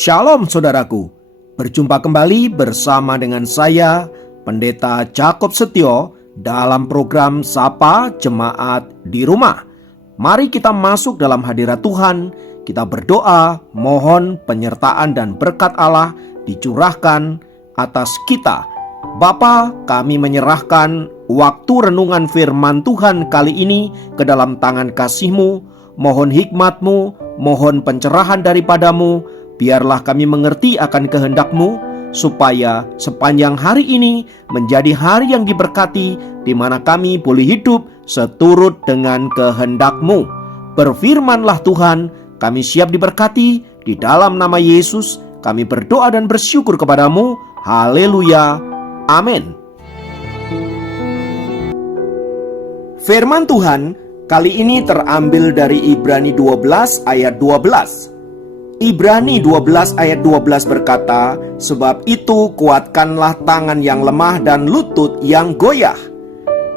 Shalom saudaraku, berjumpa kembali bersama dengan saya, Pendeta Jakob Setio, dalam program Sapa Jemaat di Rumah. Mari kita masuk dalam hadirat Tuhan, kita berdoa, mohon penyertaan dan berkat Allah dicurahkan atas kita. Bapa, kami menyerahkan waktu renungan firman Tuhan kali ini ke dalam tangan kasih-Mu. Mohon hikmat-Mu, mohon pencerahan daripadamu. Biarlah kami mengerti akan kehendak-Mu, supaya sepanjang hari ini menjadi hari yang diberkati, di mana kami boleh hidup seturut dengan kehendak-Mu. Berfirmanlah Tuhan, kami siap diberkati. Di dalam nama Yesus kami berdoa dan bersyukur kepadamu. Haleluya, amin. Firman Tuhan kali ini terambil dari Ibrani 12 ayat 12. Ibrani 12 ayat 12 berkata, "Sebab itu kuatkanlah tangan yang lemah dan lutut yang goyah."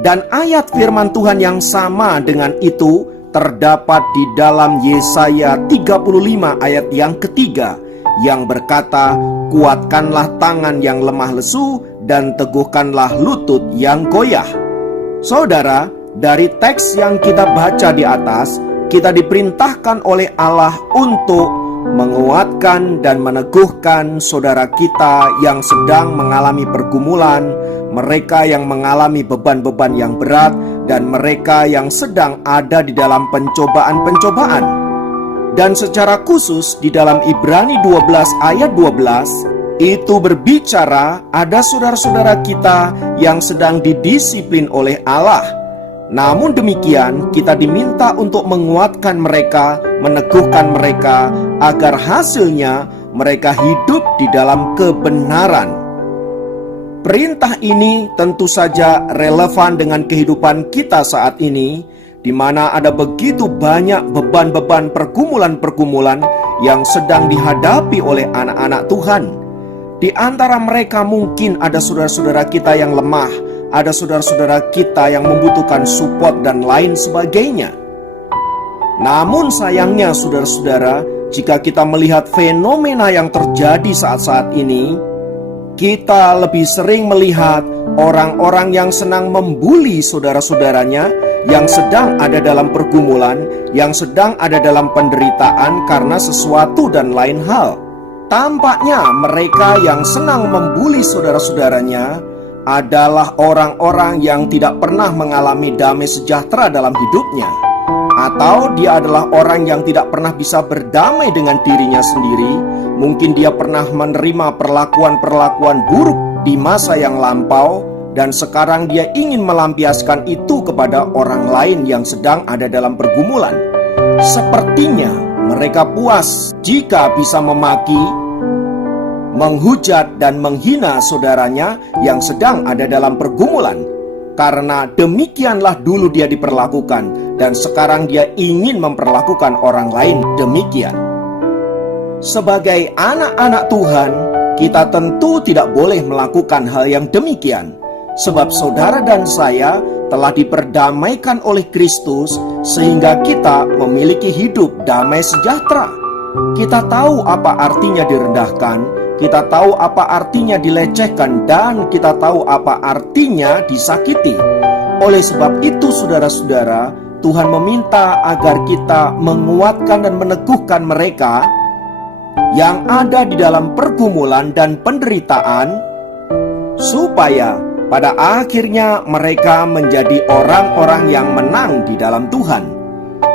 Dan ayat firman Tuhan yang sama dengan itu terdapat di dalam Yesaya 35 ayat yang ketiga, yang berkata, "Kuatkanlah tangan yang lemah lesu dan teguhkanlah lutut yang goyah." Saudara, dari teks yang kita baca di atas, kita diperintahkan oleh Allah untuk menguatkan dan meneguhkan saudara kita yang sedang mengalami pergumulan, mereka yang mengalami beban-beban yang berat, dan mereka yang sedang ada di dalam pencobaan-pencobaan. Dan secara khusus di dalam Ibrani 12 ayat 12 itu berbicara ada saudara-saudara kita yang sedang didisiplin oleh Allah. Namun demikian, kita diminta untuk menguatkan mereka, meneguhkan mereka, agar hasilnya mereka hidup di dalam kebenaran. Perintah ini tentu saja relevan dengan kehidupan kita saat ini, di mana ada begitu banyak beban-beban pergumulan-pergumulan yang sedang dihadapi oleh anak-anak Tuhan. Di antara mereka mungkin ada saudara-saudara kita yang lemah, ada saudara-saudara kita yang membutuhkan support dan lain sebagainya. Namun sayangnya saudara-saudara, jika kita melihat fenomena yang terjadi saat-saat ini, kita lebih sering melihat orang-orang yang senang membuli saudara-saudaranya yang sedang ada dalam pergumulan, yang sedang ada dalam penderitaan karena sesuatu dan lain hal. Tampaknya mereka yang senang membuli saudara-saudaranya adalah orang-orang yang tidak pernah mengalami damai sejahtera dalam hidupnya, atau dia adalah orang yang tidak pernah bisa berdamai dengan dirinya sendiri. Mungkin dia pernah menerima perlakuan-perlakuan buruk di masa yang lampau, dan sekarang dia ingin melampiaskan itu kepada orang lain yang sedang ada dalam pergumulan. Sepertinya mereka puas jika bisa memaki, menghujat dan menghina saudaranya yang sedang ada dalam pergumulan, karena demikianlah dulu dia diperlakukan, dan sekarang dia ingin memperlakukan orang lain demikian. Sebagai anak-anak Tuhan, kita tentu tidak boleh melakukan hal yang demikian, sebab saudara dan saya telah diperdamaikan oleh Kristus, sehingga kita memiliki hidup damai sejahtera. Kita tahu apa artinya direndahkan, kita tahu apa artinya dilecehkan, dan kita tahu apa artinya disakiti. Oleh sebab itu saudara-saudara, Tuhan meminta agar kita menguatkan dan meneguhkan mereka yang ada di dalam pergumulan dan penderitaan, supaya pada akhirnya mereka menjadi orang-orang yang menang di dalam Tuhan.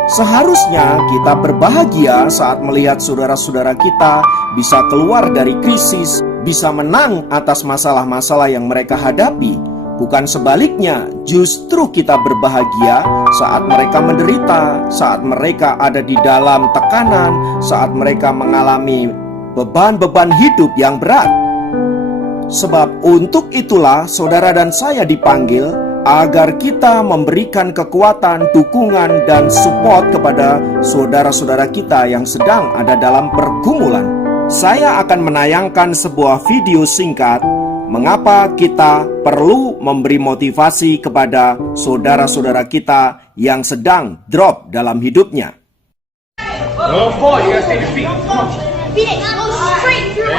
Seharusnya kita berbahagia saat melihat saudara-saudara kita bisa keluar dari krisis, bisa menang atas masalah-masalah yang mereka hadapi. Bukan sebaliknya, justru kita berbahagia saat mereka menderita, saat mereka ada di dalam tekanan, saat mereka mengalami beban-beban hidup yang berat. Sebab untuk itulah saudara dan saya dipanggil agar kita memberikan kekuatan, dukungan, dan support kepada saudara-saudara kita yang sedang ada dalam pergumulan. Saya akan menayangkan sebuah video singkat mengapa kita perlu memberi motivasi kepada saudara-saudara kita yang sedang drop dalam hidupnya. Number 4, you gotta stay your feet. Come on. Beat it. Go straight through.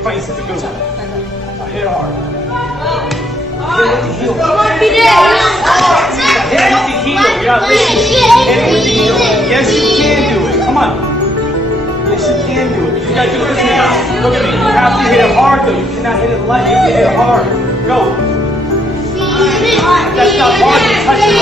Fight is a good one. Hit it hard. Come on, beat it. Hit it with the heel. You're not listening. Hit it with the heel. Yes, you can do it. Come on. Yes, you can do it. You gotta do this now. Look at me. You have to hit it hard though. You cannot hit it light. You have to hit it hard. Go. That's not hard. You touch it.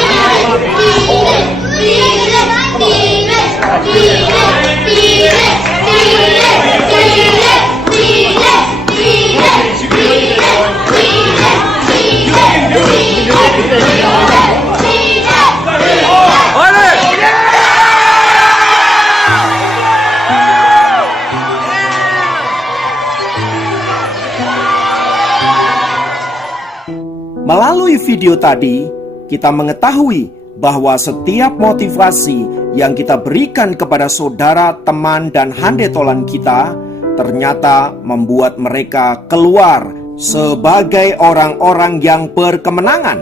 Melalui video tadi, kita mengetahui bahwa setiap motivasi yang kita berikan kepada saudara, teman, dan handetolan kita ternyata membuat mereka keluar sebagai orang-orang yang berkemenangan.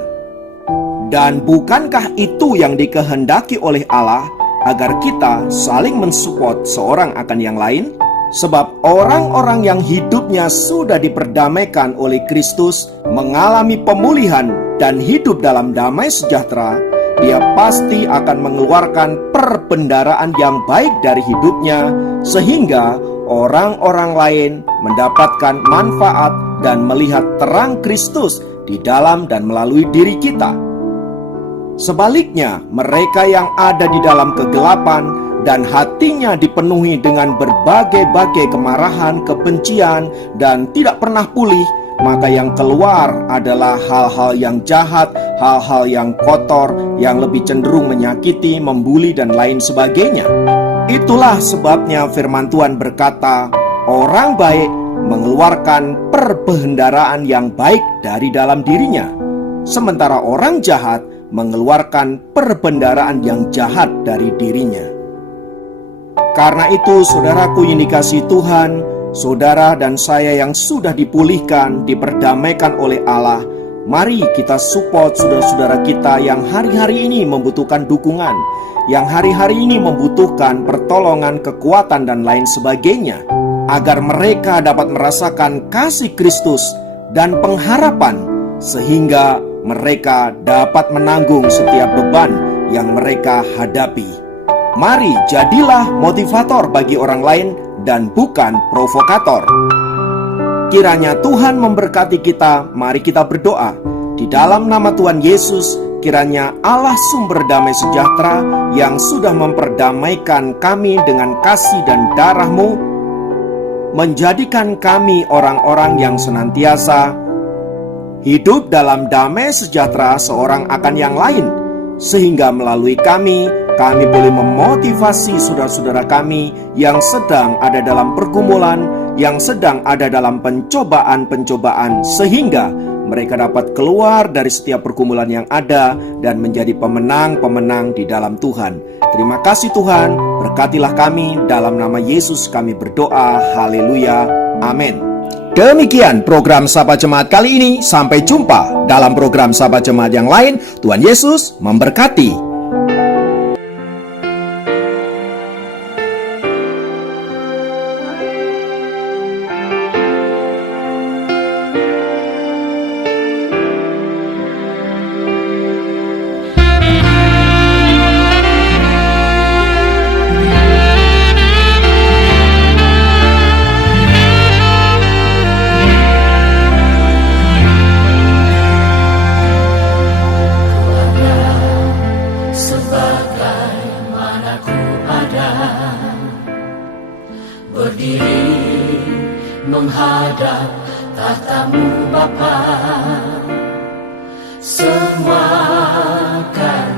Dan bukankah itu yang dikehendaki oleh Allah agar kita saling mensupport seorang akan yang lain? Sebab orang-orang yang hidupnya sudah diperdamaikan oleh Kristus mengalami pemulihan dan hidup dalam damai sejahtera, dia pasti akan mengeluarkan perbendaharaan yang baik dari hidupnya, sehingga orang-orang lain mendapatkan manfaat dan melihat terang Kristus di dalam dan melalui diri kita. Sebaliknya, mereka yang ada di dalam kegelapan dan hatinya dipenuhi dengan berbagai-bagai kemarahan, kebencian, dan tidak pernah pulih, maka yang keluar adalah hal-hal yang jahat, hal-hal yang kotor, yang lebih cenderung menyakiti, membuli, dan lain sebagainya. Itulah sebabnya firman Tuhan berkata, orang baik mengeluarkan perbendaharaan yang baik dari dalam dirinya, sementara orang jahat mengeluarkan perbendaharaan yang jahat dari dirinya. Karena itu, saudaraku yang dikasihi Tuhan, saudara dan saya yang sudah dipulihkan, diperdamaikan oleh Allah, mari kita support saudara-saudara kita yang hari-hari ini membutuhkan dukungan, yang hari-hari ini membutuhkan pertolongan, kekuatan, dan lain sebagainya, agar mereka dapat merasakan kasih Kristus dan pengharapan, sehingga mereka dapat menanggung setiap beban yang mereka hadapi. Mari jadilah motivator bagi orang lain dan bukan provokator. Kiranya Tuhan memberkati kita. Mari kita berdoa. Di dalam nama Tuhan Yesus, kiranya Allah sumber damai sejahtera yang sudah memperdamaikan kami dengan kasih dan darah-Mu, menjadikan kami orang-orang yang senantiasa hidup dalam damai sejahtera seorang akan yang lain, sehingga melalui kami boleh memotivasi saudara-saudara kami yang sedang ada dalam pergumulan, yang sedang ada dalam pencobaan-pencobaan, sehingga mereka dapat keluar dari setiap pergumulan yang ada dan menjadi pemenang-pemenang di dalam Tuhan. Terima kasih Tuhan, berkatilah kami, dalam nama Yesus kami berdoa, haleluya, amin. Demikian program Sahabat Jemaat kali ini. Sampai jumpa dalam program Sahabat Jemaat yang lain. Tuhan Yesus memberkati. Berdiri menghadap tatamu Bapa, semua kan